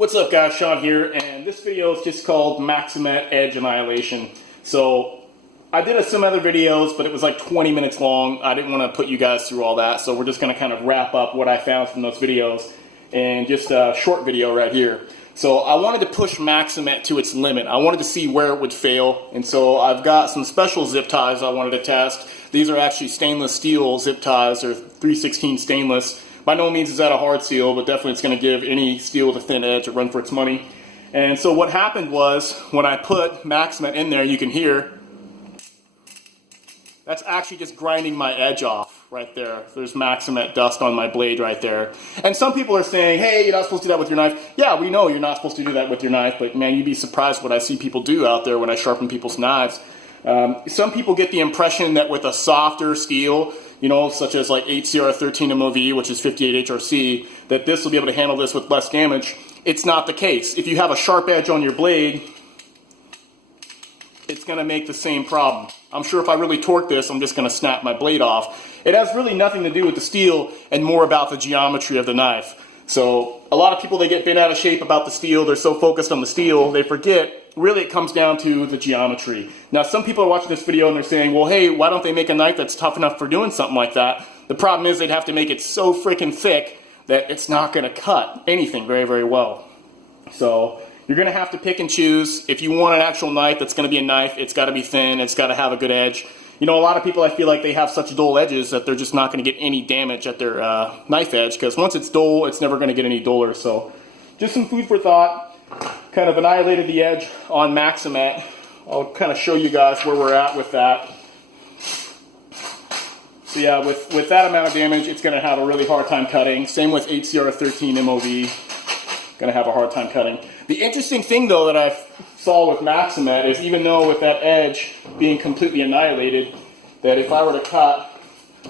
What's up guys, Sean here, and this video is just called Maxamet Edge Annihilation. So I did some other videos, but it was like 20 minutes long. I didn't want to put you guys through all that, so we're just going to kind of wrap up what I found from those videos in just a short video right here. So I wanted to push Maxamet to its limit. I wanted to see where it would fail, and so I've got some special zip ties I wanted to test. These are actually stainless steel zip ties. They're 316 stainless. By no means is that a hard seal, but definitely it's going to give any steel with a thin edge a run for its money. And so what happened was, when I put Maxamet in there, you can hear, that's actually just grinding my edge off right there. There's Maxamet dust on my blade right there. And some people are saying, hey, you're not supposed to do that with your knife. Yeah, we know you're not supposed to do that with your knife, but man, you'd be surprised what I see people do out there when I sharpen people's knives. Some people get the impression that with a softer steel, you know, such as like HCR13 MOV, which is 58 HRC, that this will be able to handle this with less damage. It's not the case. If you have a sharp edge on your blade, it's going to make the same problem. I'm sure if I really torque this, I'm just going to snap my blade off. It has really nothing to do with the steel and more about the geometry of the knife. So a lot of people, they get bent out of shape about the steel. They're so focused on the steel, they forget really it comes down to the geometry. Now some people are watching this video and they're saying, well, hey, why don't they make a knife that's tough enough for doing something like that? The problem is they'd have to make it so freaking thick that it's not going to cut anything very, very well. So you're going to have to pick and choose. If you want an actual knife that's going to be a knife, it's got to be thin, it's got to have a good edge. You know, a lot of people, I feel like they have such dull edges that they're just not going to get any damage at their knife edge, because once it's dull, it's never going to get any duller. So just some food for thought. Kind of annihilated the edge on Maxamet. I'll kind of show you guys where we're at with that. So yeah, with that amount of damage, it's going to have a really hard time cutting. Same with HCR13 MOV. Going to have a hard time cutting. The interesting thing though that I saw with Maxamet is, even though with that edge being completely annihilated, that if I were to cut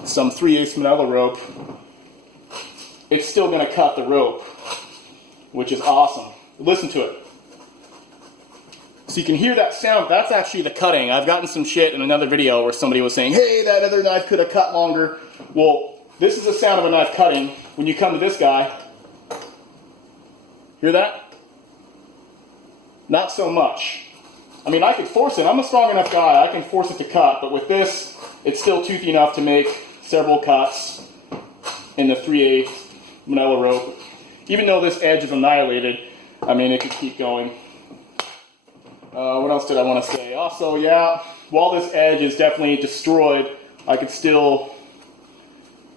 some 3/8 manila rope, it's still going to cut the rope, which is awesome. Listen to it. So you can hear that sound. That's actually the cutting. I've gotten some shit in another video where somebody was saying, hey, that other knife could have cut longer. Well, this is the sound of a knife cutting. When you come to this guy, hear that? Not so much. I mean, I could force it. I'm a strong enough guy. I can force it to cut, but with this, it's still toothy enough to make several cuts in the 3/8 manila rope. Even though this edge is annihilated, I mean, it could keep going. What else did I want to say? Also, yeah, while this edge is definitely destroyed, I could still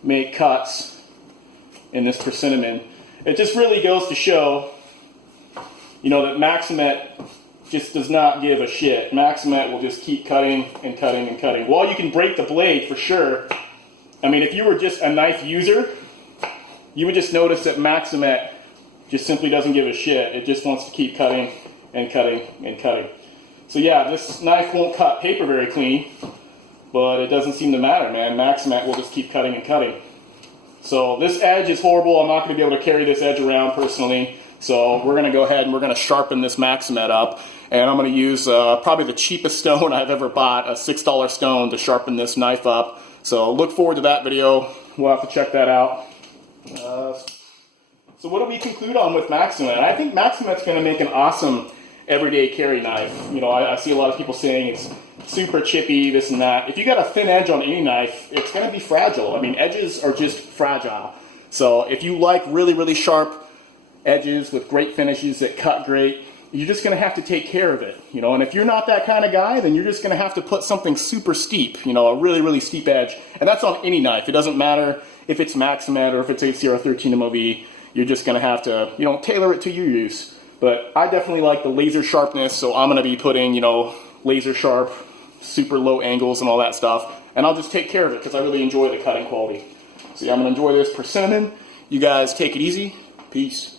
make cuts in this persimmon. It just really goes to show, you know, that Maxamet just does not give a shit. Maxamet will just keep cutting and cutting and cutting. While you can break the blade for sure, I mean, if you were just a knife user, you would just notice that Maxamet just simply doesn't give a shit. It just wants to keep cutting and cutting and cutting. So yeah, this knife won't cut paper very clean, but it doesn't seem to matter, man. Maxamet will just keep cutting and cutting. So this edge is horrible. I'm not going to be able to carry this edge around personally. So we're going to go ahead and we're going to sharpen this Maxamet up. And I'm going to use probably the cheapest stone I've ever bought, a $6 stone, to sharpen this knife up. So look forward to that video. We'll have to check that out. So what do we conclude on with Maxamet? I think Maxamet's going to make an awesome everyday carry knife. You know, I see a lot of people saying it's super chippy, this and that. If you got a thin edge on any knife, it's going to be fragile. I mean, edges are just fragile. So if you like really, really sharp edges with great finishes that cut great, you're just going to have to take care of it. You know, and if you're not that kind of guy, then you're just going to have to put something super steep, you know, a really, really steep edge. And that's on any knife. It doesn't matter if it's Maxamet or if it's HCR13 MOV. You're just going to have to, you know, tailor it to your use. But I definitely like the laser sharpness, so I'm going to be putting, you know, laser sharp, super low angles and all that stuff. And I'll just take care of it because I really enjoy the cutting quality. So yeah, I'm going to enjoy this persimmon. You guys take it easy. Peace.